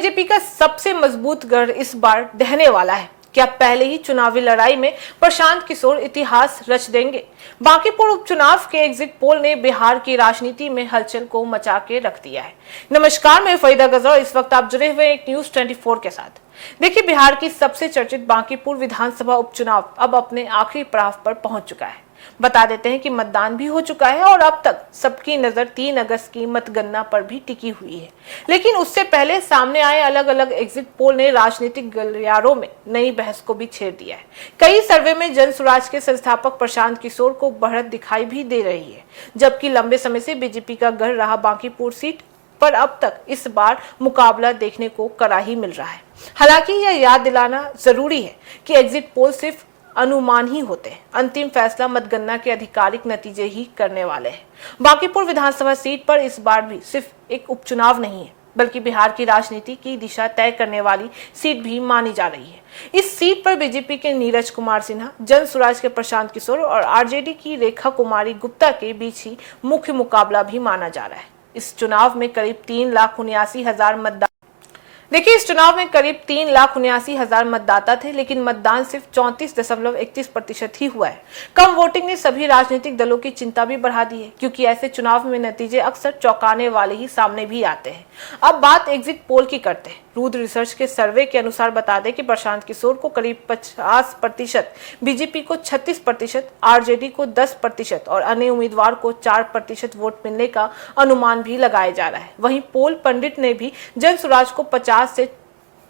BJP का सबसे मजबूत गढ़ इस बार ढहने वाला है। क्या पहले ही चुनावी लड़ाई में प्रशांत किशोर इतिहास रच देंगे? बांकीपुर उपचुनाव के एग्जिट पोल ने बिहार की राजनीति में हलचल को मचा के रख दिया है। नमस्कार, मैं फरीदा गजर और इस वक्त आप जुड़े हुए एक न्यूज 24 के साथ। देखिए, बिहार की सबसे चर्चित बांकीपुर विधानसभा उपचुनाव अब अपने आखिरी पड़ाव पर पहुंच चुका है। बता देते हैं कि मतदान भी हो चुका है और अब तक सबकी नजर 3 अगस्त की मतगणना पर भी टिकी हुई है। लेकिन उससे पहले सामने आए अलग अलग एग्जिट पोल ने राजनीतिक गलियारों में नई बहस को भी छेड़ दिया है। कई सर्वे में जन स्वराज के संस्थापक प्रशांत किशोर को बढ़त दिखाई भी दे रही है, जबकि लंबे समय से बीजेपी का गढ़ रहा बांकीपुर सीट पर अब तक इस बार मुकाबला देखने को कड़ा ही मिल रहा है। हालांकि यह याद दिलाना जरूरी है कि एग्जिट पोल सिर्फ अनुमान ही होते हैं। अंतिम फैसला मतगणना के आधिकारिक नतीजे ही करने वाले हैं। बांकीपुर विधानसभा सीट पर इस बार भी सिर्फ एक उपचुनाव नहीं है, बल्कि बिहार की राजनीति की दिशा तय करने वाली सीट भी मानी जा रही है। इस सीट पर बीजेपी के नीरज कुमार सिन्हा, जन स्वराज के प्रशांत किशोर और आरजेडी की रेखा कुमारी गुप्ता के बीच ही मुख्य मुकाबला भी माना जा रहा है। इस चुनाव में करीब 3,79,000 मतदाता इस चुनाव में करीब 3,79,000 मतदाता थे, लेकिन मतदान सिर्फ 34.31% ही हुआ है। कम वोटिंग ने सभी राजनीतिक दलों की चिंता भी बढ़ा दी है, क्योंकि ऐसे चुनाव में नतीजे अक्सर चौंकाने वाले ही सामने भी आते हैं। अब बात एग्जिट पोल की करते हैं। रूद रिसर्च के सर्वे के अनुसार बता दें कि प्रशांत किशोर को करीब 50%, बीजेपी को 36%, आरजेडी को 10% और अन्य उम्मीदवार को 4% वोट मिलने का अनुमान भी लगाया जा रहा है। वहीं पोल पंडित ने भी जन स्वराज को 50 से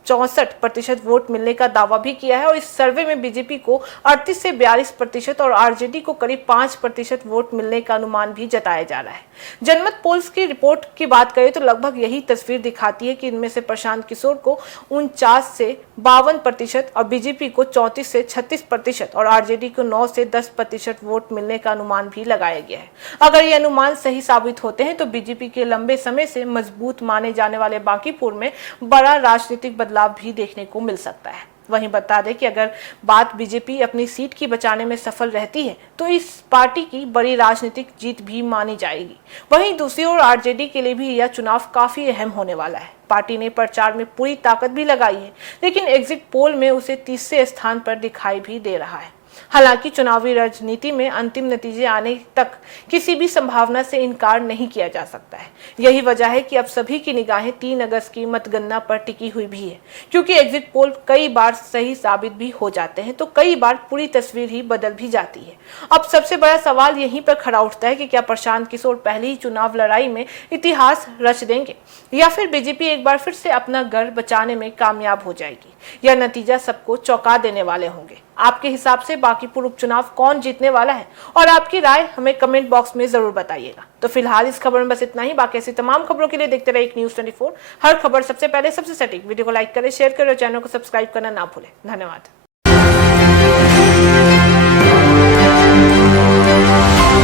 64% वोट मिलने का दावा भी किया है और इस सर्वे में बीजेपी को 38 से 42% और आरजेडी को करीब 5% वोट मिलने का अनुमान भी जताया जा रहा है। जनमत पोल्स की रिपोर्ट की बात करें तो लगभग यही तस्वीर दिखाती है कि इनमें से प्रशांत किशोर को 49 से 52% और बीजेपी को 34 से 36% और आरजेडी को 9 से 10% वोट मिलने का अनुमान भी लगाया गया है। अगर ये अनुमान सही साबित होते हैं तो बीजेपी के लंबे समय से मजबूत माने जाने वाले बांकीपुर में बड़ा राजनीतिक बदलाव भी देखने को मिल सकता है। वहीं बता दें कि अगर बात बीजेपी अपनी सीट की बचाने में सफल रहती है तो इस पार्टी की बड़ी राजनीतिक जीत भी मानी जाएगी। वहीं दूसरी ओर आरजेडी के लिए भी यह चुनाव काफी अहम होने वाला है। पार्टी ने प्रचार में पूरी ताकत भी लगाई है, लेकिन एग्जिट पोल में उसे तीसरे स्थान पर दिखाई भी दे रहा है। हालांकि चुनावी राजनीति में अंतिम नतीजे आने तक किसी भी संभावना से इनकार नहीं किया जा सकता है। यही वजह है कि अब सभी की निगाहें 3 अगस्त की मतगणना पर टिकी हुई भी है, क्योंकि एग्जिट पोल कई बार सही साबित भी हो जाते हैं तो कई बार पूरी तस्वीर ही बदल भी जाती है। अब सबसे बड़ा सवाल यहीं पर खड़ा उठता है कि क्या प्रशांत किशोर पहली ही चुनाव लड़ाई में इतिहास रच देंगे या फिर बीजेपी एक बार फिर से अपना गढ़ बचाने में कामयाब हो जाएगी। यह नतीजा सबको चौंका देने वाले होंगे। आपके हिसाब से बांकीपुर उपचुनाव कौन जीतने वाला है और आपकी राय हमें कमेंट बॉक्स में जरूर बताइएगा। तो फिलहाल इस खबर में बस इतना ही। बाकी ऐसी तमाम खबरों के लिए देखते रहिए न्यूज 24। हर खबर सबसे पहले सबसे सटीक। वीडियो को लाइक करें, शेयर करें और चैनल को सब्सक्राइब करना ना भूलें। धन्यवाद।